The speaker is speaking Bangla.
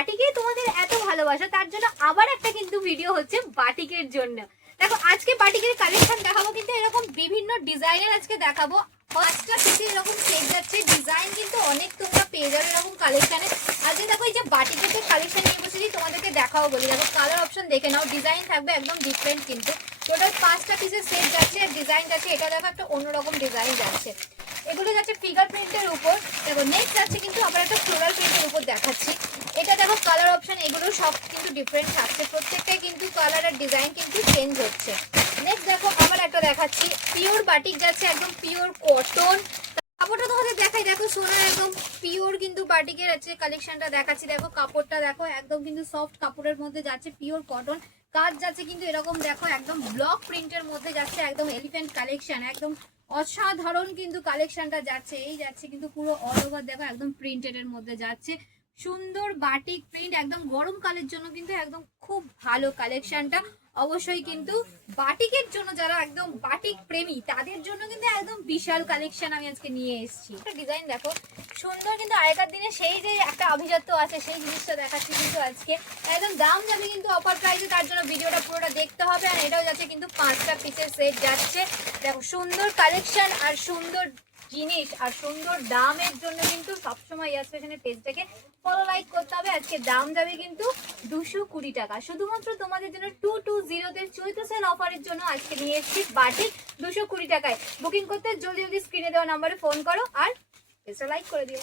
বাটিকে তোমাদের এত ভালোবাসা, তার জন্য আবার একটা কিন্তু ভিডিও হচ্ছে বাটিকের জন্য। দেখো আজকে বাটিকের কালেকশন দেখাবো, কিন্তু এরকম বিভিন্ন ডিজাইনের আজকে দেখাবো। পাঁচটা পিসে এরকম সেট যাচ্ছে, ডিজাইন কিন্তু অনেক তোমরা পেয়ে যাবে এরকম কালেকশনে। আজকে দেখো এই যে বাটিকের যে কালেকশন নিয়ে বসেছি তোমাদেরকে দেখাবো বলি। দেখো কালার অপশন দেখে নাও, ডিজাইন থাকবে একদম ডিফারেন্ট, কিন্তু টোটাল পাঁচটা পিসের সেট যাচ্ছে, ডিজাইন যাচ্ছে। এটা দেখো একটা অন্যরকম ডিজাইন যাচ্ছে, এগুলো যাচ্ছে ফিগার প্রিন্টের উপর। দেখো নেক্সট যাচ্ছে কিন্তু আবার একটা ফ্লোরাল প্রিন্টের উপর দেখাচ্ছি। এটা দেখো কালার অপশন এগুলো সব কিন্তু ডিফারেন্ট থাকছে, প্রত্যেকটাই কিন্তু কালার আর ডিজাইন কিন্তু চেঞ্জ হচ্ছে। নেক্সট দেখো আবার একটা দেখাচ্ছি, পিওর বাটিক যাচ্ছে, একদম পিওর কটন। কাপড়টা তোমাদের দেখাই, দেখো সোনা একদম পিওর কিন্তু বাটিকের আছে কালেকশনটা দেখাচ্ছি। দেখো কাপড়টা দেখো একদম কিন্তু সফট কাপড়ের মধ্যে যাচ্ছে, পিওর কটন। কাজ যাচ্ছে কিন্তু এরকম দেখো একদম ব্লক প্রিন্টের মধ্যে যাচ্ছে, একদম এলিফ্যান্ট কালেকশন, একদম অসাধারণ কিন্তু কালেকশনটা যাচ্ছে। এই যাচ্ছে কিন্তু পুরো অল ওভার দেখো একদম প্রিন্টেড এর মধ্যে যাচ্ছে, সুন্দর বাটিক প্রিন্ট, একদম গরমকালের জন্য কিন্তু একদম খুব ভালো কালেকশনটা। অবশ্যই কিন্তু বাটিকের জন্য যারা একদম বাটিক প্রেমী তাদের জন্য কিন্তু একদম বিশাল কালেকশন আমি আজকে নিয়ে এসেছি। একটা ডিজাইন দেখো সুন্দর, কিন্তু আগেকার দিনে সেই যে একটা আভিজাত্য আছে সেই জিনিসটা দেখাচ্ছি কিন্তু আজকে। একদম দাম যাবে কিন্তু অফার প্রাইসে, তার জন্য ভিডিওটা পুরোটা দেখতে হবে। আর এটাও যাচ্ছে কিন্তু পাঁচটা পিসের সেট যাচ্ছে। দেখো সুন্দর কালেকশন আর সুন্দর জিনিস আর সুন্দর দামের জন্য কিন্তু সবসময় ইয়াস ফ্যাশনের পেজটাকে ফলো লাইক করতে হবে। আজকে দাম যাবে কিন্তু 220 টাকা, শুধুমাত্র তোমাদের জন্য 220 চৈত্র সেল অফারের জন্য আজকে নিয়ে এসেছি বাটিক 220 টাকায়। বুকিং করতে জলদি জলদি স্ক্রিনে দেওয়া নাম্বারে ফোন করো আর পেজটা লাইক করে দিও।